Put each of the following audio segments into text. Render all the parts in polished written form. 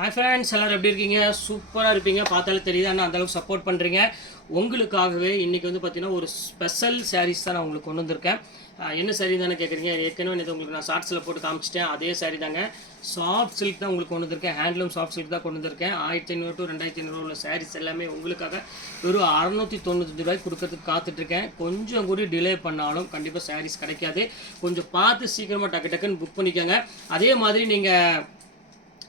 Hi friends, எல்லோரும் எப்படி இருக்கீங்க? சூப்பராக இருப்பீங்க, பார்த்தாலே தெரியுது. ஆனால் அந்தளவுக்கு சப்போர்ட் பண்ணுறீங்க. உங்களுக்காகவே இன்றைக்கி வந்து பார்த்தீங்கன்னா ஒரு ஸ்பெஷல் சாரீஸ் தான் நான் உங்களுக்கு கொண்டு வந்திருக்கேன். என்ன சாரீ தானே கேட்குறீங்க? ஏற்கனவே நேற்று உங்களுக்கு நான் ஷார்ட்ஸில் போட்டு காமிச்சிட்டேன். அதே சாரீ தாங்க. சாஃப்ட் சில்க் தான் உங்களுக்கு கொண்டு வந்திருக்கேன். ஹேண்ட்லூம் சாஃப்ட் சில்க் தான் கொண்டு வந்திருக்கேன். 1500 to 2500 உள்ள சாரீஸ் எல்லாமே உங்களுக்காக வெறும் 695 ரூபாய்க்கு கொடுக்கறதுக்கு காத்துட்ருக்கேன். கொஞ்சம் கூட டிலே பண்ணாலும் கண்டிப்பாக சாரீஸ் கிடைக்காது. கொஞ்சம் பார்த்து சீக்கிரமாக டக்கு டக்குன்னு புக் பண்ணிக்கோங்க. அதே மாதிரி நீங்கள்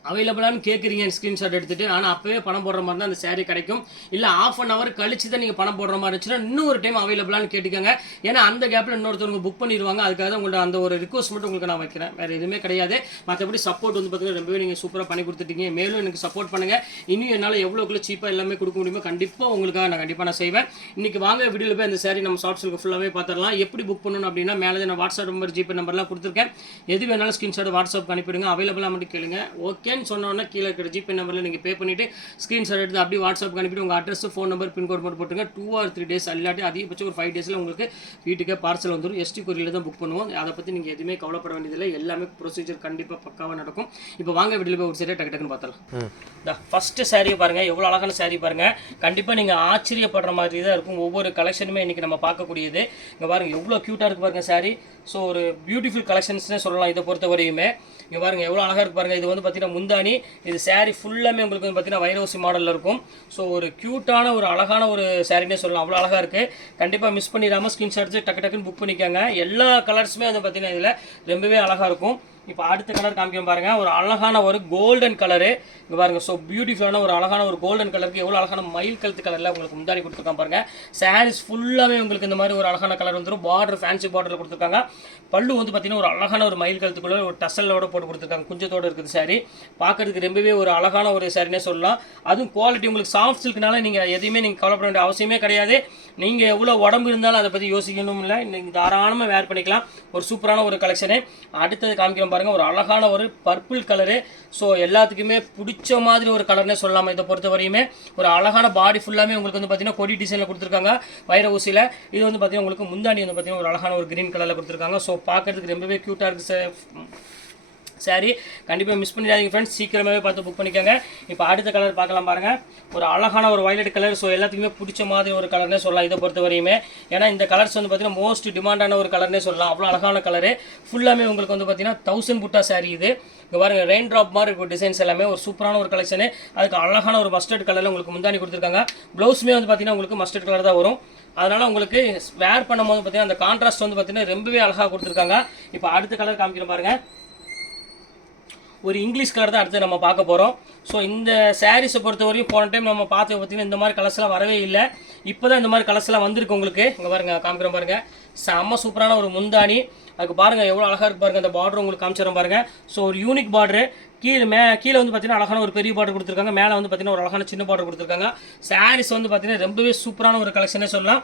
அவைலபிளானு கேட்குறீங்க ஸ்க்ரீன்ஷாட் எடுத்துகிட்டு, ஆனால் அப்போவே பணம் போடுற மாதிரி தான் அந்த சேரீ கிடைக்கும். இல்லை ½ அன் ஹவர் கழிச்சு தான் நீங்கள் பணம் போடுற மாதிரி இருந்துச்சுன்னா இன்னும் ஒரு டைம் அவைலபிளானு கேட்டுக்கோங்க. ஏன்னா அந்த கேப்பில் இன்னொருத்தவங்க புக் பண்ணிடுவாங்க. அதுக்காக தான் உங்களோட அந்த ஒரு ரிக்வஸ்ட் மட்டும் உங்களுக்கு நான் வைக்கிறேன். வேறு எதுவுமே கிடையாது. மற்றபடி சப்போர்ட் வந்து பார்த்தீங்கன்னா ரொம்பவே நீங்கள் சூப்பராக பண்ணி கொடுத்துட்டீங்க. மேலும் எனக்கு சப்போர்ட் பண்ணுங்கள். இன்னும் என்னால் எவ்வளோக்குள்ள சீப்பாக எல்லாமே கொடுக்க முடியுமோ கண்டிப்பாக உங்களுக்காக நான் செய்வேன். இன்றைக்கி வாங்க வீடியோவில் போய் அந்த சேரீ நம்ம சாஃப்ட் சில்க் ஃபுல்லாகவே பார்த்துடலாம். எப்படி புக் பண்ணணும் அப்படின்னா மேலே நான் வாட்ஸ்அப் நம்பர், ஜிபே நம்பர்லாம் கொடுத்துருக்கேன். எது வேணாலும் ஸ்க்ரீன்ஷாட் வாட்ஸ்அப் அனுப்பிடுங்க. அவைலபிளாக மட்டும் கேளுங்க. ஓகேன்னு சொன்னோன்னா கீழே இருக்கிற ஜிபே நம்பரில் நீங்கள் பே பண்ணிவிட்டு ஸ்க்ரீன்ஷாட் எடுத்து அப்படியே வாட்ஸ்அப் அனுப்பிட்டு உங்கள் அட்ரஸ், ஃபோன் நம்பர், பின்கோட் மட்டும் போட்டுங்க. 2 or 3 days இல்லாட்டி அதிகபட்சம் ஒரு 5 days உங்களுக்கு வீட்டுக்கே பார்சல் வந்துடும். எஸ்டி கொரியரில் தான் புக் பண்ணுவோம். அதை பற்றி நீங்கள் எதுவுமே கவலைப்பட வேண்டியதில்லை. எல்லாமே ப்ரொசீஜர் கண்டிப்பாக பக்காவாக நடக்கும். இப்போ வாங்க வீட்டில் போய் ஒரு சரியாக டக்கு டக்குன்னு பார்த்தலாம். ஃபஸ்ட்டு சாரியை பாருங்கள், எவ்வளோ அழகான சாரீ பாருங்கள். கண்டிப்பாக நீங்கள் ஆச்சரியப்படுற மாதிரி தான் இருக்கும். ஒவ்வொரு கலெக்ஷனுமே இன்றைக்கி நம்ம பார்க்கக்கூடியது. இங்கே பாருங்கள் எவ்வளோ க்யூட்டாக இருக்குது பாருங்கள் சாரீ. ஸோ ஒரு பியூட்டிஃபுல் கலெக்ஷன்ஸ்னே சொல்லலாம் இதை பொறுத்த வரையுமே. இங்கே பாருங்கள் எவ்வளோ அழகாக இருக்குது பாருங்கள். இது வந்து பார்த்தீங்கன்னா முந்தானி. இது சாரீ ஃபுல்லாமே உங்களுக்கு வந்து பார்த்தீங்கன்னா வைரவசி மாடலில் இருக்கும். ஸோ ஒரு க்யூட்டான ஒரு அழகான ஒரு சாரீனே சொல்லலாம். அவ்வளோ அழகாக இருக்குது. கண்டிப்பாக மிஸ் பண்ணிடாமல் ஸ்க்ரீன்ஷாட் எடுத்து டக்கு டக்குன்னு புக் பண்ணிக்கோங்க. எல்லா கலர்ஸுமே வந்து பார்த்தீங்கன்னா இதில் ரொம்பவே அழகாக இருக்கும். இப்போ அடுத்த கலர் காமிக்க பாருங்கள். ஒரு அழகான ஒரு கோல்டன் கலரு. இங்கே பாருங்கள். ஸோ பியூட்டிஃபுல்லான ஒரு அழகான ஒரு கோல்டன் கலருக்கு எவ்வளோ அழகான மயில் கழுத்து கலரில் உங்களுக்கு முந்தாடி கொடுத்துருக்காங்க பாருங்கள். சாரீஸ் ஃபுல்லாகவே உங்களுக்கு இந்த மாதிரி ஒரு அழகான கலர் வந்துடும். பார்டர் ஃபேன்சி பார்டரில் கொடுத்துருக்காங்க. பல்லு வந்து பார்த்தீங்கன்னா ஒரு அழகான ஒரு மயில் கழுத்துக்குள்ள ஒரு டசலோட போட்டு கொடுத்துருக்காங்க. குஞ்சத்தோடு இருக்குது சாரீ. பார்க்கறதுக்கு ரொம்பவே ஒரு அழகான ஒரு சாரினே சொல்லலாம். அதுவும் குவாலிட்டி உங்களுக்கு சாஃப்ட் சில்க்னால நீங்கள் எதையுமே நீங்கள் கவலைப்பட வேண்டிய அவசியமே கிடையாது. நீங்கள் எவ்வளோ உடம்பு இருந்தாலும் அதை பற்றி யோசிக்கணும் இல்லை. நீங்கள் தாராளமாக வேர் பண்ணிக்கலாம். ஒரு சூப்பரான ஒரு கலெக்ஷனு. அடுத்தது காமிக்கிறோம் பாருங்கள். ஒரு அழகான ஒரு பர்பிள் கலரு. ஸோ எல்லாத்துக்குமே பிடிச்ச மாதிரி ஒரு கலர்னே சொல்லலாம். இதை பொறுத்த வரையுமே ஒரு அழகான பாடி ஃபுல்லாமே உங்களுக்கு வந்து பார்த்தீங்கன்னா கொடி டிசைனில் கொடுத்துருக்காங்க வைர ஊசியில். இது வந்து பார்த்தீங்கன்னா உங்களுக்கு முந்தாண்டி வந்து பார்த்தீங்கன்னா ஒரு அழகான ஒரு க்ரீன் கலரில் கொடுத்துருக்காங்க. ஸோ பார்க்கறதுக்கு ரொம்பவே க்யூட்டாக இருக்குது சாரி. கண்டிப்பாக மிஸ் பண்ணிடாதீங்க ஃப்ரெண்ட்ஸ். சீக்கிரமாகவே பார்த்து புக் பண்ணிக்கோங்க. இப்போ அடுத்த கலர் பார்க்கலாம் பாருங்கள். ஒரு அழகான ஒரு வயலட் கலர். ஸோ எல்லாத்துக்குமே பிடிச்ச மாதிரி ஒரு கலர்னே சொல்லலாம் இதை பொறுத்த வரையுமே. ஏன்னா இந்த கலர்ஸ் வந்து பார்த்தீங்கன்னா மோஸ்ட் டிமாண்டான ஒரு கலர்னே சொல்லலாம். அவ்வளோ அழகான கலரு. ஃபுல்லாமே உங்களுக்கு வந்து பார்த்தீங்கன்னா 1000 புட்டா சாரீ இது. இங்கே பாருங்கள் ரெயின் ட்ராப் மாதிரி இருக்கும் டிசைன்ஸ் எல்லாமே. ஒரு சூப்பரான ஒரு கலெக்ஷனு. அதுக்கு அழகான ஒரு மஸ்டர்ட் கலரில் உங்களுக்கு முந்தானி கொடுத்துருக்காங்க. ப்ளவுஸுமே வந்து பார்த்தீங்கன்னா உங்களுக்கு மஸ்டர்ட் கலர் தான் வரும். அதனால் உங்களுக்கு வேர் பண்ணும்போது பார்த்தீங்கன்னா அந்த கான்ட்ராஸ்ட் வந்து பார்த்தீங்கன்னா ரொம்பவே அழகாக கொடுத்துருக்காங்க. இப்போ அடுத்த கலர் காமிக்கிற பாருங்கள். ஒரு இங்கிலீஷ் கலர் தான் அடுத்து நம்ம பார்க்க போகிறோம். ஸோ இந்த சாரீஸை பொறுத்த வரையும் போன டைம் நம்ம பார்த்து பார்த்தீங்கன்னா இந்த மாதிரி கலர்ஸ்லாம் வரவே இல்லை. இப்போ தான் இந்த மாதிரி கலர்ஸ்லாம் வந்திருக்கு உங்களுக்கு. இங்கே பாருங்கள் காமிக்கிறோம் பாருங்கள். செம்ம சூப்பரான ஒரு முந்தானி. அதுக்கு பாருங்கள் எவ்வளோ அழகாக இருக்குது பாருங்கள். அந்த பார்டர் உங்களுக்கு காமிச்சிடும் பாருங்கள். ஸோ ஒரு யூனிக் பார்டரு. கீழே வந்து பார்த்தீங்கன்னா அழகான ஒரு பெரிய பார்டர் கொடுத்துருக்காங்க. மேலே வந்து பார்த்தீங்கன்னா ஒரு அழகான சின்ன பார்டர் கொடுத்துருக்காங்க. சாரீஸ் வந்து பார்த்தீங்கன்னா ரொம்பவே சூப்பரான ஒரு கலெக்ஷனே சொல்லலாம்.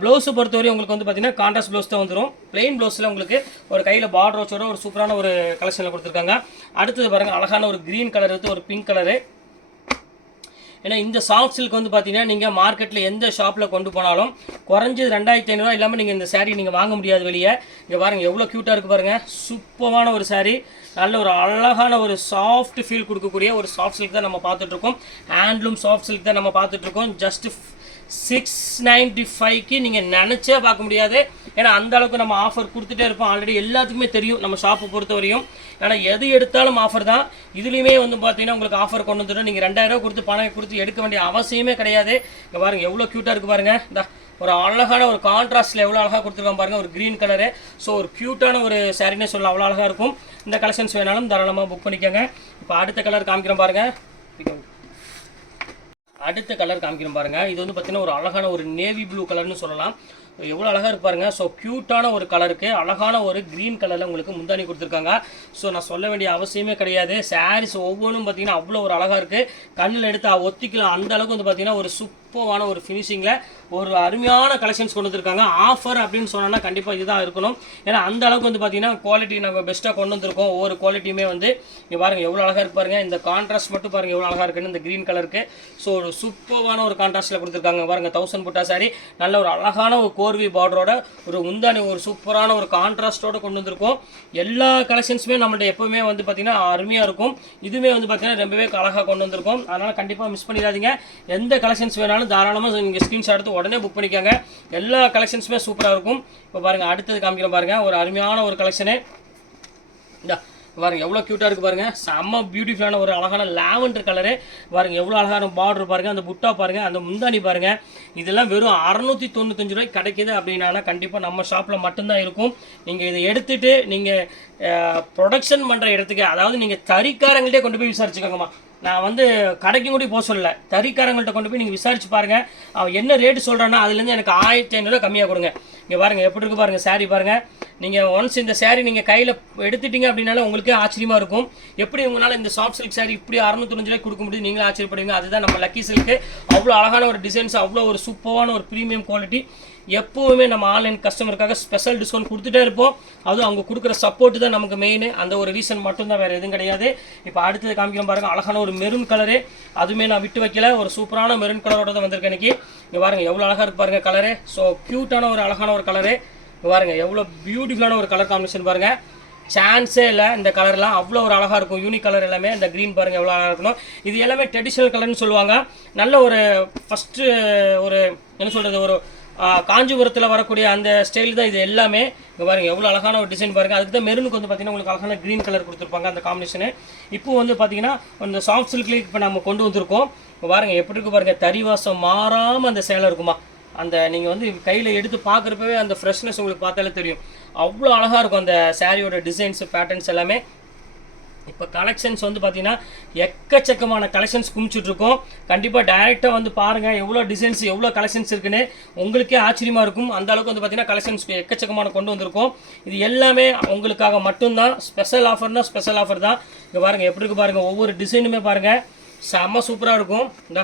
ப்ளவுஸை பொறுத்தவரை உங்களுக்கு வந்து பார்த்தீங்கன்னா கான்ட்ராஸ்ட் ப்ளவுஸ் தான் வந்துடும். பிளெயின் ப்ளவுஸில் உங்களுக்கு ஒரு கையில் பார்டர் வச்சோட ஒரு சூப்பரான ஒரு கலெக்ஷனில் கொடுத்துருக்காங்க. அடுத்தது பாருங்கள் அழகான ஒரு க்ரீன் கலர் வந்து ஒரு பிங்க் கலரு. ஏன்னா இந்த சாஃப்ட் சில்க் வந்து பார்த்தீங்கன்னா நீங்கள் மார்க்கெட்டில் எந்த ஷாப்பில் கொண்டு போனாலும் குறைஞ்சது 2500 இல்லாமல் நீங்கள் இந்த சாரீ நீங்கள் வாங்க முடியாது வெளியே. இங்கே பாருங்கள் எவ்வளோ க்யூட்டாக இருக்குது பாருங்கள். சூப்பரான ஒரு சாரீ. நல்ல ஒரு அழகான ஒரு சாஃப்ட் ஃபீல் கொடுக்கக்கூடிய ஒரு சாஃப்ட் சில்க் தான் நம்ம பார்த்துட்ருக்கோம். ஹேண்ட்லூம் சாஃப்ட் சில்க் தான் நம்ம பார்த்துட்ருக்கோம். ஜஸ்ட் 695க்கு நீங்கள் நினச்சே பார்க்க முடியாது. ஏன்னா அந்த அளவுக்கு நம்ம ஆஃபர் கொடுத்துட்டே இருப்போம். ஆல்ரெடி எல்லாத்துக்குமே தெரியும் நம்ம ஷாப்பை பொறுத்த வரையும். ஏன்னா எது எடுத்தாலும் ஆஃபர் தான். இதுலேயுமே வந்து பார்த்தீங்கன்னா உங்களுக்கு ஆஃபர் கொண்டு வந்துடும். நீங்கள் 2000 கொடுத்து பணம் கொடுத்து எடுக்க வேண்டிய அவசியமே கிடையாது. இங்கே பாருங்கள் எவ்வளோ க்யூட்டாக இருக்குது பாருங்கள். இந்த ஒரு அழகான ஒரு கான்ட்ராஸ்ட்டில் எவ்வளோ அழகாக கொடுத்துருக்காங்க பாருங்கள். ஒரு க்ரீன் கலரு. ஸோ ஒரு க்யூட்டான ஒரு சாரினே சொல்லலாம். அவ்வளோ அழகாக இருக்கும். இந்த கலெக்ஷன்ஸ் வேணாலும் தாராளமாக புக் பண்ணிக்கோங்க. இப்போ அடுத்த கலர் காமிக்கிறோம் பாருங்கள். அடுத்த கலர் காமிக்கிறோம் பாருங்கள். இது வந்து பார்த்தீங்கன்னா ஒரு அழகான ஒரு நேவி ப்ளூ கலர்னு சொல்லலாம். எவ்வளோ அழகாக இருப்பாருங்க. ஸோ க்யூட்டான ஒரு கலருக்கு அழகான ஒரு க்ரீன் கலரில் உங்களுக்கு முந்தானி கொடுத்துருக்காங்க. ஸோ நான் சொல்ல வேண்டிய அவசியமே கிடையாது. சாரீஸ் ஒவ்வொன்றும் பார்த்தீங்கன்னா அவ்வளோ ஒரு அழகாக இருக்குது. கண்ணில் எடுத்து ஒத்திக்கலாம். அந்த அளவுக்கு வந்து பார்த்தீங்கன்னா ஒரு சூப்பரான ஒரு ஃபினிஷிங்கில் ஒரு அருமையான கலெக்ஷன்ஸ் கொண்டு வந்திருக்காங்க. ஆஃபர் அப்படின்னு சொன்னோன்னா கண்டிப்பாக இதுதான் இருக்கணும். ஏன்னா அந்த அளவுக்கு வந்து பார்த்தீங்கன்னா குவாலிட்டி நம்ம பெஸ்ட்டாக கொண்டு வந்திருக்கோம். ஒவ்வொரு குவாலிட்டியுமே வந்து இங்கே பாருங்கள் எவ்வளோ அழகாக இருக்கு பாருங்கள். இந்த கான்ட்ராஸ்ட் மட்டும் பாருங்கள் எவ்வளோ அழகாக இருக்குன்னு இந்த க்ரீன் கலருக்கு. ஸோ ஒரு சூப்பரான ஒரு கான்ட்ராஸ்ட்டில் கொடுத்துருக்காங்க பாருங்கள். 1000 புட்டா சாரி நல்ல ஒரு அழகான ஒரு கோர்வி பார்டரோட ஒரு முந்தானி ஒரு சூப்பரான ஒரு கான்ட்ராஸ்ட்டோட கொண்டு வந்திருக்கோம். எல்லா கலெக்ஷன்ஸுமே நம்மள்ட்ட எப்போவுமே வந்து பார்த்தீங்கன்னா அருமையாக இருக்கும். இதுவுமே வந்து பார்த்தீங்கன்னா ரொம்பவே அழகாக கொண்டு வந்திருக்கோம். அதனால் கண்டிப்பாக மிஸ் பண்ணிடாதீங்க. எந்த கலெக்ஷன்ஸ் வேணாலும் தாராளமாக நீங்கள் ஸ்க்ரீன்ஷாட் எடுத்து உடனே புக் பண்ணிக்கோங்க. எல்லா கலெக்ஷன்ஸுமே சூப்பராக இருக்கும். இப்போ பாருங்கள் அடுத்தது காமிக்கிறோம் பாருங்கள். ஒரு அருமையான ஒரு கலெக்ஷனு இந்த பாருங்கள் எவ்வளோ க்யூட்டாக இருக்குது பாருங்கள். செம்ம பியூட்டிஃபுல்லான ஒரு அழகான லாவெண்டர் கலரு பாருங்கள். எவ்வளோ அழகான பார்டர் பாருங்கள். அந்த புட்டா பாருங்கள், அந்த முந்தானி பாருங்கள். இதெல்லாம் வெறும் 695 ரூபாய்க்கு கிடைக்கிது அப்படின்னா கண்டிப்பாக நம்ம ஷாப்பில் மட்டும்தான் இருக்கும். நீங்கள் இதை எடுத்துகிட்டு நீங்கள் ப்ரொடக்ஷன் பண்ணுற இடத்துக்கு, அதாவது நீங்கள் தறிக்காரங்கள்ட்டே கொண்டு போய் விசாரிச்சுக்கோங்கம்மா. நான் வந்து கடைக்கும் கூட போக சொல்லலை, தறிக்காரங்கள்ட்ட கொண்டு போய் நீங்கள் விசாரிச்சு பாருங்கள். அவன் என்ன ரேட்டு சொல்கிறான்னா அதுலேருந்து எனக்கு 1500 கம்மியாக கொடுங்க. இங்கே பாருங்கள் எப்படி இருக்குது பாருங்கள் சாரீ பாருங்கள். நீங்கள் ஒன்ஸ் இந்த சாரீ நீங்கள் கையில் எடுத்துட்டீங்க அப்படின்னால உங்களுக்கே ஆச்சரியமாக இருக்கும். எப்படி உங்களால் இந்த சாஃப்ட் சில்க் சாரீ இப்படி 695 ரூபாய்க்கு கொடுக்க முடியும், நீங்களும் ஆச்சரியப்படுவீங்க. அதுதான் நம்ம லக்கி சில்க்கு. அவ்வளோ அழகான ஒரு டிசைன்ஸ், அவ்வளோ ஒரு சூப்பரான ஒரு ப்ரீமியம் குவாலிட்டி. எப்போவுமே நம்ம ஆன்லைன் கஸ்டமருக்காக ஸ்பெஷல் டிஸ்கவுண்ட் கொடுத்துட்டே இருப்போம். அதுவும் அவங்க கொடுக்குற சப்போர்ட்டு தான் நமக்கு மெயின். அந்த ஒரு ரீசன் மட்டும்தான், வேறு எதுவும் கிடையாது. இப்போ அடுத்தது காமிக்கிறோம் பாருங்கள். அழகான ஒரு மெரூன் கலரு, அதுவுமே நான் விட்டு வைக்கல. ஒரு சூப்பரான மெரூன் கலரோட தான் வந்திருக்கேன் இன்றைக்கி. இங்கே பாருங்கள் எவ்வளோ அழகாக இருக்கு பாருங்கள் கலரு. ஸோ க்யூட்டான ஒரு அழகான ஒரு கலரு. பாருங்கள் எவ்வளோ பியூட்டிஃபுல்லான ஒரு கலர் காம்பினேஷன் பாருங்கள். சான்ஸே இல்லை, இந்த கலர்லாம் அவ்வளோ ஒரு அழகாக இருக்கும். யூனிக் கலர் எல்லாமே. இந்த க்ரீன் பாருங்கள் எவ்வளோ அழகாக இருக்கணும். இது எல்லாமே ட்ரெடிஷ்னல் கலர்னு சொல்லுவாங்க. நல்ல ஒரு ஃபஸ்ட்டு ஒரு என்ன சொல்கிறது, ஒரு காஞ்சிபுரத்தில் வரக்கூடிய அந்த ஸ்டைல் தான் இது எல்லாமே. இங்கே பாருங்கள் எவ்வளோ அழகான ஒரு டிசைன் பாருங்கள். அதுக்கு தான் மெரூனுக்கு வந்து பார்த்திங்கன்னா உங்களுக்கு அழகான க்ரீன் கலர் கொடுத்துருப்பாங்க அந்த காம்பினேஷனு. இப்போ வந்து பார்த்திங்கன்னா அந்த சாஃப்ட் சில்க்லேயே இப்போ நம்ம கொண்டு வந்திருக்கோம். இப்போ பாருங்கள் எப்படி இருக்குது பாருங்கள். தறி வாசம் மாறாமல் அந்த சேலை இருக்குமா. அந்த நீங்கள் வந்து கையில் எடுத்து பார்க்குறப்பவே அந்த ஃப்ரெஷ்னஸ் உங்களுக்கு பார்த்தாலே தெரியும். அவ்வளோ அழகாக இருக்கும் அந்த சாரியோட டிசைன்ஸு பேட்டர்ன்ஸ் எல்லாமே. இப்போ கலெக்ஷன்ஸ் வந்து பார்த்தீங்கன்னா எக்கச்சக்கமான கலெக்ஷன்ஸ் குமிச்சிட்ருக்கோம். கண்டிப்பாக டைரெக்டாக வந்து பாருங்கள் எவ்வளோ டிசைன்ஸ் எவ்வளோ கலெக்ஷன்ஸ் இருக்குன்னு உங்களுக்கே ஆச்சரியமாக இருக்கும். அந்த அளவுக்கு வந்து பார்த்தீங்கன்னா கலெக்ஷன்ஸ் எக்கச்சக்கமான கொண்டு வந்திருக்கோம். இது எல்லாமே உங்களுக்காக மட்டும்தான். ஸ்பெஷல் ஆஃபர்னால் ஸ்பெஷல் ஆஃபர் தான். இங்கே பாருங்கள் எப்படி இருக்குது பாருங்கள். ஒவ்வொரு டிசைனுமே பாருங்கள் செம்ம சூப்பராக இருக்கும். இந்த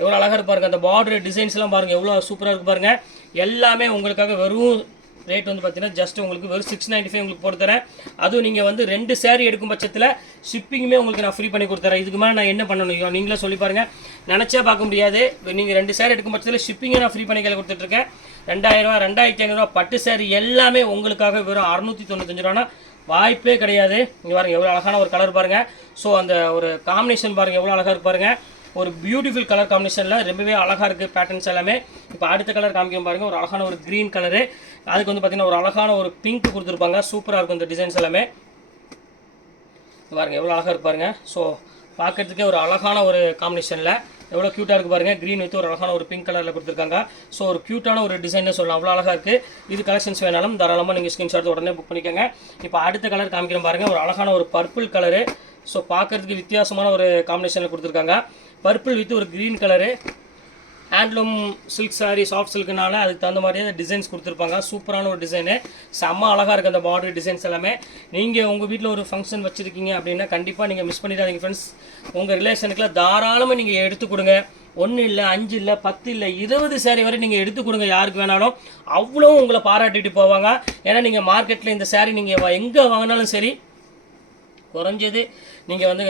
எவ்வளோ அழகாக இருக்கு பாருங்கள். அந்த பார்டர் டிசைன்ஸ்லாம் பாருங்கள் எவ்வளோ சூப்பராக இருக்குது பாருங்கள். எல்லாமே உங்களுக்காக வெறும் ரேட் வந்து பார்த்தீங்கன்னா ஜஸ்ட் உங்களுக்கு வெறும் 695 உங்களுக்கு போட்டு தரேன். அதுவும் நீங்கள் வந்து 2 சேரீ எடுக்கும் பட்சத்தில் ஷிப்பிங்குமே உங்களுக்கு நான் ஃப்ரீ பண்ணி கொடுத்துறேன். இதுக்கு மேலே நான் என்ன பண்ணணும் நீங்களே சொல்லி பாருங்கள். நினச்சா பார்க்க முடியாது. நீங்கள் 2 சேரீ எடுக்கும் பட்சத்தில் ஷிப்பிங்கை நான் ஃப்ரீ பண்ணி கையில் கொடுத்துட்ருக்கேன். 2000 ரூபா 2500 பட்டு சேரீ எல்லாமே உங்களுக்காக வெறும் 695 ரூபானா வாய்ப்பே கிடையாது. இங்கே பாருங்கள் எவ்வளோ அழகான ஒரு கலர் பாருங்கள். ஸோ அந்த ஒரு காம்பினேஷன் பாருங்கள் எவ்வளோ அழகாக இருக்கு பாருங்கள். ஒரு பியூட்டிஃபுல் கலர் காம்பினேஷனில் ரொம்பவே அழகாக இருக்குது பேட்டர்ன்ஸ் எல்லாமே. இப்போ அடுத்த கலர் காமிக்கும் பாருங்கள். ஒரு அழகான ஒரு க்ரீன் கலரு, அதுக்கு வந்து பார்த்திங்கன்னா ஒரு அழகான ஒரு பிங்க் கொடுத்துருப்பாங்க. சூப்பராக இருக்கும் இந்த டிசைன்ஸ் எல்லாமே. பாருங்கள் எவ்வளோ அழகாக இருக்கு பாருங்கள். ஸோ பார்க்குறதுக்கே ஒரு அழகான ஒரு காம்பினேஷனில் எவ்வளோ க்யூட்டாக இருக்குது பாருங்கள். க்ரீன் வித் ஒரு அழகான ஒரு பிங்க் கலரில் கொடுத்துருக்காங்க. ஸோ ஒரு க்யூட்டான ஒரு டிசைன்னு சொல்லலாம். அவ்வளோ அழகாக இருக்குது. இது கலெக்ஷன்ஸ் வேணாலும் தாராளமாக நீங்கள் ஸ்க்ரீன்ஷாட் உடனே புக் பண்ணிக்கோங்க. இப்போ அடுத்த கலர் காமிக்கிறோம் பாருங்கள். ஒரு அழகான ஒரு பர்பிள் கலரு. ஸோ பார்க்குறதுக்கு வித்தியாசமான ஒரு காம்பினேஷனில் கொடுத்துருக்காங்க. பர்பிள் வித் ஒரு green colour. Handloom silk sari soft சில்க்குனால அதுக்கு தகுந்த மாதிரியே டிசைன்ஸ் கொடுத்துருப்பாங்க. சூப்பரான ஒரு டிசைனு. செம்ம அழகாக இருக்குது அந்த பார்டர் டிசைன்ஸ் எல்லாமே. நீங்கள் உங்கள் வீட்டில் ஒரு ஃபங்க்ஷன் வச்சுருக்கீங்க அப்படின்னா கண்டிப்பாக நீங்கள் மிஸ் பண்ணிடாதீங்க ஃப்ரெண்ட்ஸ். உங்கள் ரிலேஷனுக்குலாம் தாராளமாக நீங்கள் எடுத்து கொடுங்க. 1 இல்லை 5 இல்லை 10 இல்லை 20 சேரீ வரை நீங்கள் எடுத்து கொடுங்க யாருக்கு வேணாலும். அவ்வளோ உங்களை பாராட்டிட்டு போவாங்க. ஏன்னா நீங்கள் மார்க்கெட்டில் இந்த சேரீ நீங்கள் எங்கே வாங்கினாலும் சரி குறைஞ்சது நீங்கள் வந்து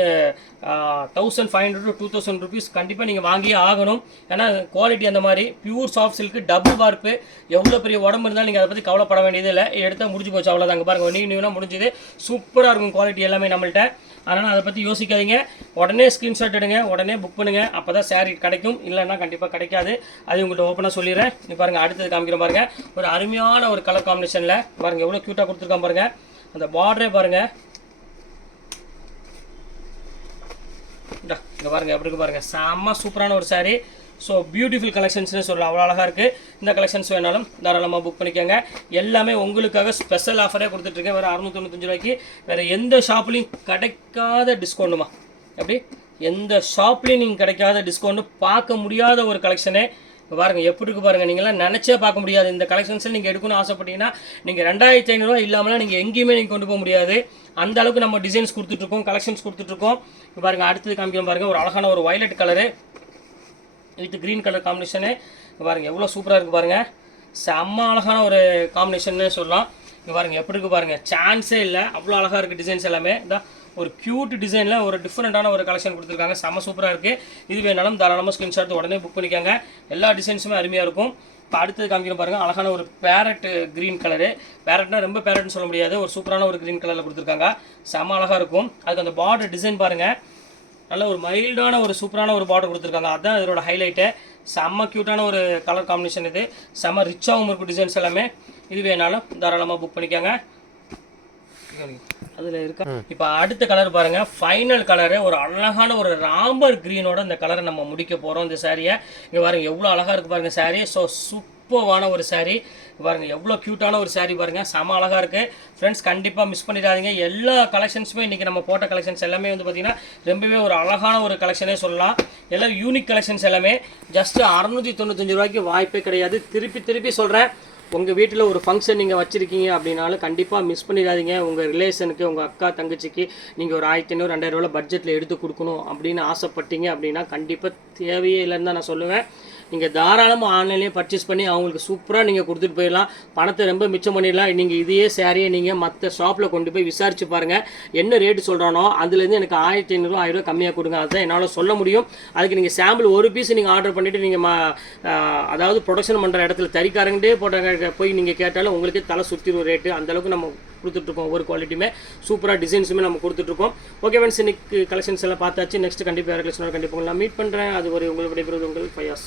1500 to 2000 ருபீஸ் கண்டிப்பாக நீங்கள் வாங்கியே ஆகணும். ஏன்னா குவாலிட்டி அந்த மாதிரி பியூர் சாஃப்ட் சில்க்கு டபுள் வார்ப்பு. எவ்வளோ பெரிய உடம்பு இருந்தாலும் நீங்கள் அதை பற்றி கவலைப்பட வேண்டியது இல்லை. எடுத்தால் முடிஞ்சு போச்சு அவ்வளோதாங்க. பாருங்கள் நீங்கன்னா முடிஞ்சுது. சூப்பராக இருக்கும் குவாலிட்டி எல்லாமே நம்மள்கிட்ட. அதனால் அதை பற்றி யோசிக்காதீங்க. உடனே ஸ்க்ரீன்ஷாட் எடுங்க, உடனே புக் பண்ணுங்கள். அப்போ தான் சேரீ கிடைக்கும். இல்லைன்னா கண்டிப்பாக கிடைக்காது. அது உங்கள்கிட்ட ஓப்பனாக சொல்லிடுறேன். நீ பாருங்கள் அடுத்தது காமிக்கிறேன் பாருங்கள். ஒரு அருமையான ஒரு கலர் காம்பினேஷனில் பாருங்கள் எவ்வளோ க்யூட்டாக கொடுத்துருக்கான் பாருங்கள். அந்த பார்டரே பாருங்கள். இங்கே பாருங்கள் எப்படி இருக்குது பாருங்கள். செம்ம சூப்பரான ஒரு சாரீ. ஸோ பியூட்டிஃபுல் கலெக்ஷன்ஸ்னு சொல்லலாம். அவ்வளோ அழகாக இருக்குது. இந்த கலெக்ஷன்ஸ் வேணாலும் தாராளமாக புக் பண்ணிக்கோங்க. எல்லாமே உங்களுக்காக ஸ்பெஷல் ஆஃபரே கொடுத்துட்ருக்கேன். வேறு 695 ரூபாய்க்கு வேறு எந்த ஷாப்லேயும் கிடைக்காத டிஸ்கவுண்ட்டுமா. எப்படி எந்த ஷாப்லேயும் நீங்கள் கிடைக்காத டிஸ்கவுண்ட்டு, பார்க்க முடியாத ஒரு கலெக்ஷனே. இப்போ பாருங்கள் எப்படி இருக்குது பாருங்கள். நீங்களாம் நினச்சே பார்க்க முடியாது. இந்த கலெக்ஷன்ஸில் நீங்கள் எடுக்கணும்னு ஆசைப்பட்டீங்கன்னா நீங்கள் 2500 ரூபா இல்லாமலாம் நீங்கள் எங்கேயுமே நீங்கள் கொண்டு போக முடியாது. அந்த அளவுக்கு நம்ம டிசைன்ஸ் கொடுத்துட்ருக்கோம், கலெக்ஷன்ஸ் கொடுத்துட்ருக்கோம். இப்போ பாருங்கள் அடுத்தது காமிக்கிறோம் பாருங்கள். ஒரு அழகான ஒரு violet colour. With green colour combination பாருங்கள் எவ்வளோ சூப்பராக இருக்குது பாருங்கள். செம்ம அழகான ஒரு காம்பினேஷன்னு சொல்லலாம். இங்கே பாருங்கள் எப்படி இருக்குது பாருங்கள், சான்ஸே இல்லை, அவ்வளோ அழகாக இருக்குது டிசைன்ஸ் எல்லாமே. இதான் ஒரு க்யூட் டிசைனில் ஒரு டிஃப்ரெண்ட்டான ஒரு கலெக்ஷன் கொடுத்துருக்காங்க, செம்ம சூப்பராக இருக்குது. இது வேணாலும் தாராளமாக ஸ்க்ரீன்ஷாட் உடனே புக் பண்ணிக்காங்க. எல்லா டிசைன்ஸுமே அருமையாக இருக்கும். இப்போ அடுத்தது காமிக்கிறோம் பாருங்கள், அழகான ஒரு பேரட் க்ரீன் கலரு. பேரட்னா ரொம்ப பேரட்னு சொல்ல முடியாது, ஒரு சூப்பரான ஒரு க்ரீன் கலரில் கொடுத்துருக்காங்க, செம்ம அழகாக இருக்கும். அதுக்கு அந்த பார்டர் டிசைன் பாருங்கள், நல்ல ஒரு மைல்டான ஒரு சூப்பரான ஒரு பார்டர் கொடுத்துருக்காங்க, அதுதான் இதோட ஹைலைட்டு. செம்ம க்யூட்டான ஒரு கலர் காம்பினேஷன் இது, செம்ம ரிச்சாகவும் இருக்கும் டிசைன்ஸ் எல்லாமே. இது வேணாலும் தாராளமாக புக் பண்ணிக்கோங்க. அதில் இருக்கா இப்போ அடுத்த கலர் பாருங்கள், ஃபைனல் கலரு, ஒரு அழகான ஒரு ராம்பர் க்ரீனோட இந்த கலரை நம்ம முடிக்க போகிறோம் இந்த சாரியை. இங்கே பாருங்கள் எவ்வளோ அழகாக இருக்குது பாருங்கள் சாரீ. ஸோ சூப்பரான ஒரு சாரீ பாருங்கள், எவ்வளோ க்யூட்டான ஒரு சாரீ பாருங்கள், செம அழகாக இருக்குது ஃப்ரெண்ட்ஸ். கண்டிப்பாக மிஸ் பண்ணிடாதீங்க. எல்லா கலெக்ஷன்ஸுமே இன்றைக்கி நம்ம போட்ட கலெக்ஷன்ஸ் எல்லாமே வந்து பார்த்திங்கன்னா ரொம்பவே ஒரு அழகான ஒரு கலெக்ஷனே சொல்லலாம். எல்லாம் யூனிக் கலெக்ஷன்ஸ் எல்லாமே. ஜஸ்ட்டு 695 ரூபாய்க்கு வாய்ப்பே கிடையாது. திருப்பி சொல்கிறேன், உங்கள் வீட்டில் ஒரு ஃபங்க்ஷன் நீங்கள் வச்சுருக்கீங்க அப்படின்னாலும் கண்டிப்பாக மிஸ் பண்ணிடாதீங்க. உங்கள் ரிலேஷனுக்கு, உங்கள் அக்கா தங்கச்சிக்கு நீங்கள் ஒரு 1500 2000 பட்ஜெட்டில் எடுத்து கொடுக்கணும் அப்படின்னு ஆசைப்பட்டீங்க அப்படின்னா கண்டிப்பாக தேவையே இல்லைன்னு தான் நான் சொல்லுவேன். நீங்கள் தாராளமாக ஆன்லைன்லேயே பர்ச்சேஸ் பண்ணி அவங்களுக்கு சூப்பராக நீங்கள் கொடுத்துட்டு போயிடலாம், பணத்தை ரொம்ப மிச்சம் பண்ணிடலாம். நீங்கள் இதையே சாரியை நீங்கள் மற்ற ஷாப்பில் கொண்டு போய் விசாரிச்சு பாருங்கள், என்ன ரேட்டு சொல்கிறானோ அதுலேருந்து எனக்கு 1500 1000 கம்மியாக கொடுங்க, அதுதான் என்னால் சொல்ல முடியும். அதுக்கு நீங்கள் சாம்பிள் ஒரு பீஸ் நீங்கள் ஆர்டர் பண்ணிவிட்டு நீங்கள் அதாவது ப்ரொடக்ஷன் பண்ணுற இடத்துல தறிக்காரங்கிட்டே போட்ட போய் நீங்கள் கேட்டாலும் உங்களுக்கே தலை சுற்றிடும் ரேட்டு. அந்தளவுக்கு நம்ம கொடுத்துட்ருக்கோம். ஒவ்வொரு குவாலிட்டியுமே சூப்பராக டிசைன்ஸுமே நம்ம கொடுத்துட்ருக்கோம். ஓகே ஃப்ரெண்ட்ஸ், இன்னைக்கு கலெக்ஷன்ஸ் எல்லாம் பார்த்தாச்சு. நெக்ஸ்ட் கண்டிப்பாக கலெக்ஷனோட கண்டிப்பாக நான் மீட் பண்ணுறேன். அது ஒரு உங்களுக்கு விடைபெறுவது உங்கள் ஃபயாஸ்.